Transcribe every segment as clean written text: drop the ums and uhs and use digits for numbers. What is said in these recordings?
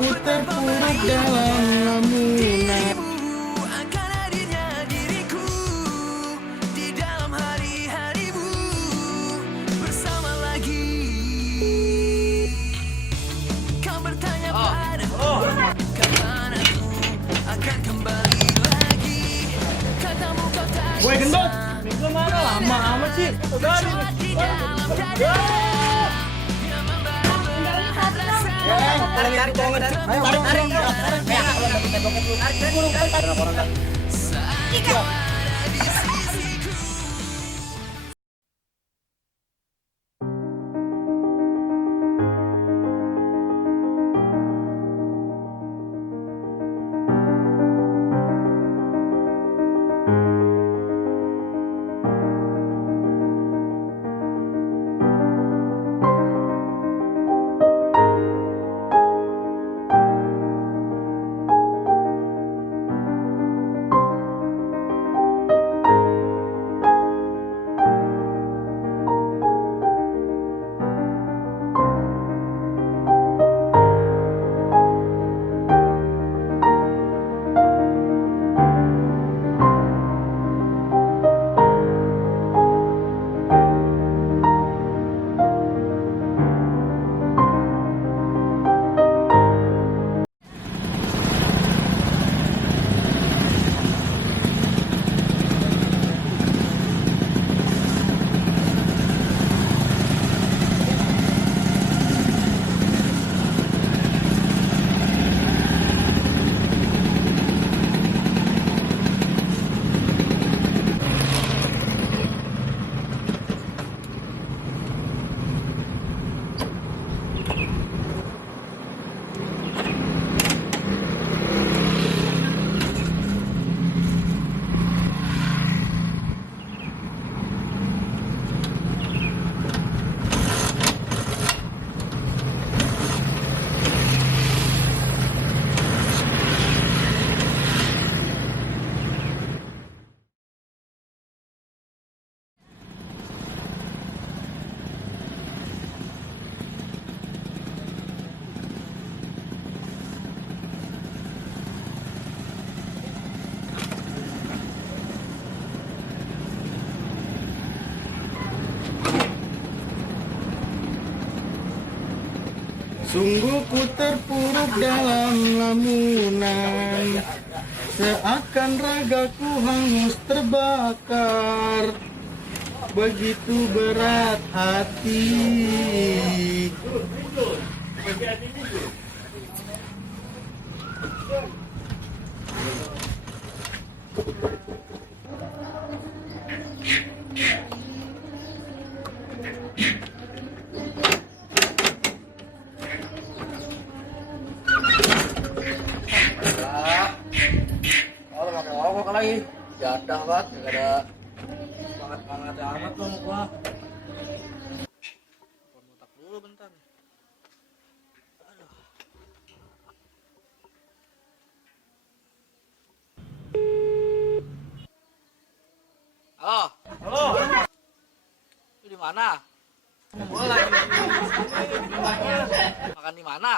Sungguh ku terpuruk dalam lamunan. Akan hadirnya diriku di dalam hari-harimu bersama lagi. Kau bertanya padaku kapan aku akan kembali lagi. Katamu kau tak Woi gendut, bisa minggu mana lama amat sih? terjebak di dalam dada yang membara-bara rasa. Tarik, Saat kau ada di sisiku. Sungguh ku terpuruk dalam lamunan, seakan ragaku hangus terbakar. Begitu berat hati. Kalau pakai rokok lagi, jadah banget, nggak ada banget amat tuh mau gua. Mutak dulu bentar. Aduh. Halo. Halo, Lu di mana? Gua lagi makan di mana?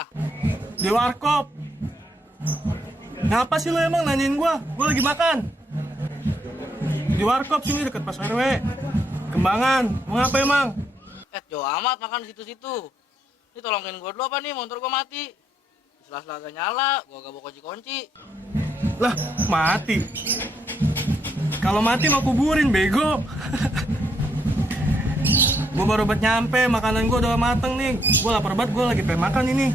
di warkop. Ngapa sih lo emang nanyain gua? Gua lagi makan. Di warkop sini dekat pas RW. Kembangan. Mau ngapa emang? Jauh amat makan di situ-situ. Ini tolongin gua dulu apa nih, motor gua mati. Sela-sela gak nyala, gua gak bawa kunci-kunci. Lah, mati. Kalau mati mau kuburin, bego. Gua baru buat nyampe, makanan gua udah mateng nih. Gua lapar banget, gua lagi pengen makan ini.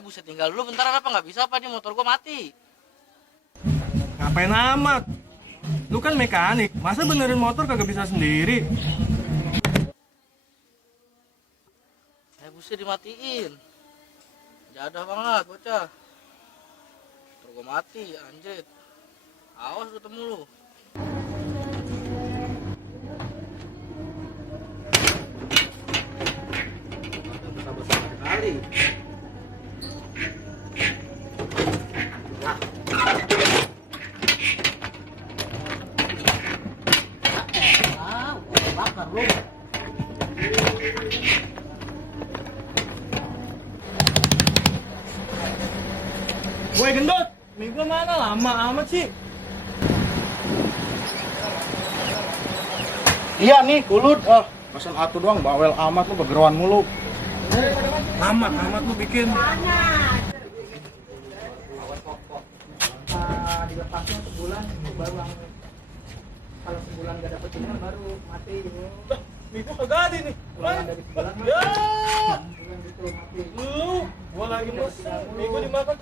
Buset, tinggal dulu bentar apa nggak bisa apa nih, motor gua mati. Ngapain amat? Lu kan mekanik, masa benerin motor kagak bisa sendiri? Buset, dimatiin. Jadah banget bocah. Motor gua mati, anjir. Awas ketemu lu. Besar-besar sekali. Bakar lu. Gue gendut. Mie gue mana lama amat sih. Iya nih, kulut. Pesan atu doang, bawel amat lu, begeruan mulu. Amat lu bikin. Dilepasnya sebulan baru kalau sebulan gak dapet ikan baru mati gitu. Mie gue kagak ada nih. Pulangan dari sebulan mah Ya. sebulan gitu mati. Lu, gua lagi mesen. Mie gue dimakan.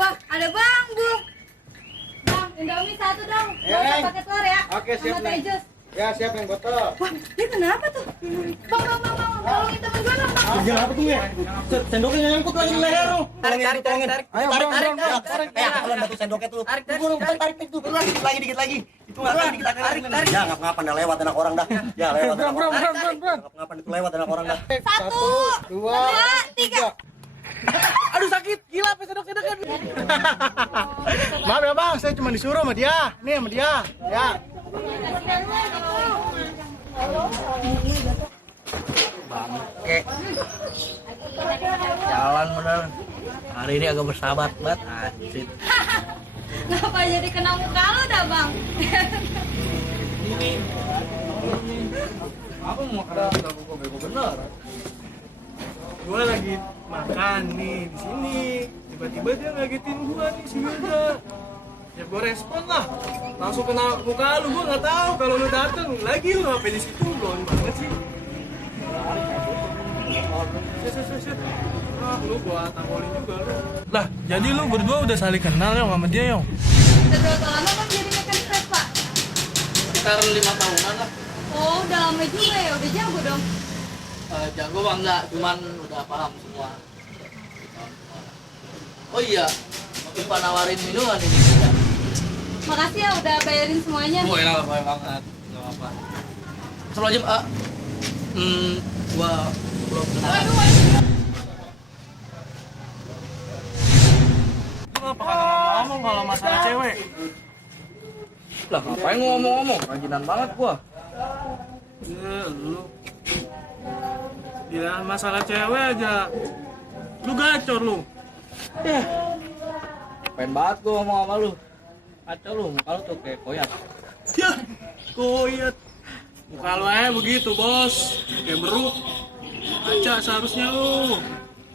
Wah, ada Bang, Bu. Bang, Indomie satu dong. Iya, Nggak usah Neng. pakai telur ya. Oke, siap, Sama teh Neng. jus. Ya, siap yang botol. Wah, dia kenapa tuh? Bang, tolongin temen gue dong, Bang. Kerja apa tuh ya? Sendoknya nyangkut lagi di leher lu. Tarik. Ayo, tarik. Ya, kalau batu sendoknya tuh. Tarik. Tarik itu. Dikit lagi. Itu nggak tarik dikit tarik. Ya, ngapa dah lewat anak orang dah. Ya, lewat anak orang. Ngapa itu lewat anak orang dah. 1, 2, 3. Aduh sakit, gila apa sendok-sendok kan. Maaf ya bang, saya cuma disuruh sama dia. Nih sama dia. Ya. Bangke. Jalan bener. Hari ini agak bersahabat banget. Anjir. Ngapa jadi kena muka lu dah, Bang? Apa mau makan gue bego bener? Gua lagi makan nih di sini. Tiba-tiba dia ngagetin gua nih si Wilda. Ya gua respon lah. Langsung kena muka lu, gua nggak tahu kalau lu dateng. Lagi lu apa di situ blon banget sih. Set. Lu gua tapolin juga lu. Lah, jadi lu berdua udah saling kenal ya sama dia, Yong? Udah berapa lama Bang jadi mekanik Vespa? Sekitar 5 tahunan lah. Oh, udah lama juga ya, udah jago dong. Jago bang enggak, cuman udah paham semua. Oh iya, lupa nawarin minuman ini. Makasih ya udah bayarin semuanya. Oh enak banget, nggak apa-apa. Selalu aja, gua belum kenal. Lu ngapa kagak ngomong kalau masalah cewek? Lah ngapain ngomong-ngomong? Rajinan banget gua. Ya, lu. Gila, masalah cewek aja. Lu gacor lu. Pengen banget gua ngomong sama lu. Kacau lu, muka lu tuh kayak koyak. Ya, koyat. Muka lu aja begitu, Bos. Kayak beruk. Kaca seharusnya lu.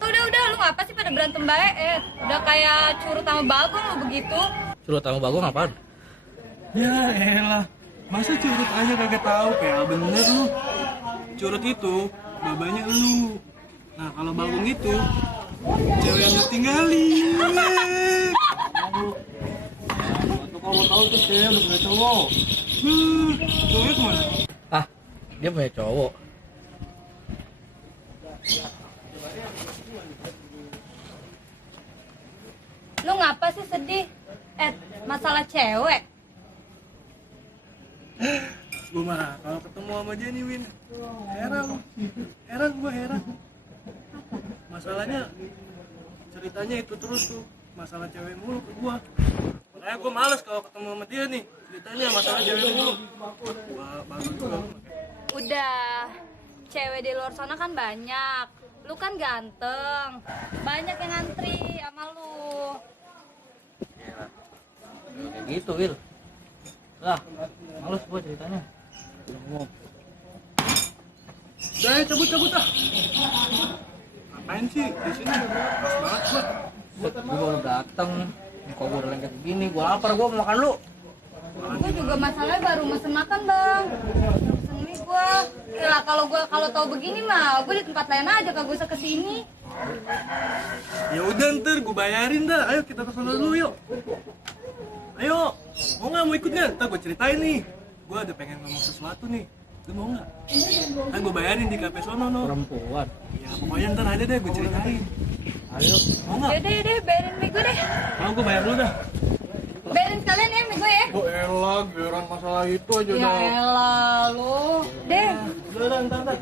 Udah, lu ngapa sih pada berantem baik? Udah kayak curut sama bagong lu begitu. Curut sama bagong apaan? Ya elah. Masa curut aja kagak tahu kayak bener lu. Curut itu babanya lu. Nah, kalau bagong itu cewek yang lu tinggalin. Kalau tahu tuh saya udah punya cowok. Cowoknya kemana? Ah, dia punya cowok. Lu ngapa sih sedih? Masalah cewek. Gue mah kalau ketemu sama dia nih Win, heran. Masalahnya ceritanya itu terus tuh, masalah cewek mulu ke gua. Makanya gue males kalau ketemu sama dia nih, ceritanya masalah cewek mulu. Wah, bagus juga. Udah, cewek di luar sana kan banyak. Lu kan ganteng, banyak yang ngantri sama lu. Kayak gitu, Wil. Lah, males gua ceritanya. Udah ya, cabut ah. Ngapain sih di sini? Pas banget gua. Gua baru dateng, kok gua udah lengket begini, gua lapar, gua mau makan lu. Gue juga masalahnya baru mesen makan bang. Mesen mie gue. Lah kalau tahu begini mah, gue di tempat lain aja kagak usah kesini. Ya udah ntar gue bayarin dah. Ayo kita ke sana dulu yuk. Ayo, mau nggak, mau ikut nggak? Ntar gue ceritain nih. Gue ada pengen ngomong sesuatu nih. Lu mau nggak? Kan gue bayarin di kafe sono no. Perempuan. Ya pokoknya ntar ada deh gue ceritain. Ayo. Mau nggak? Yaudah, bayarin mie gue deh. Mau gue bayar dulu dah. Bayarin sekali sekalian ya sama gue ya. Oh elah, giliran masalah itu aja Ya dah. elah lu. Deh. Udah, ntar.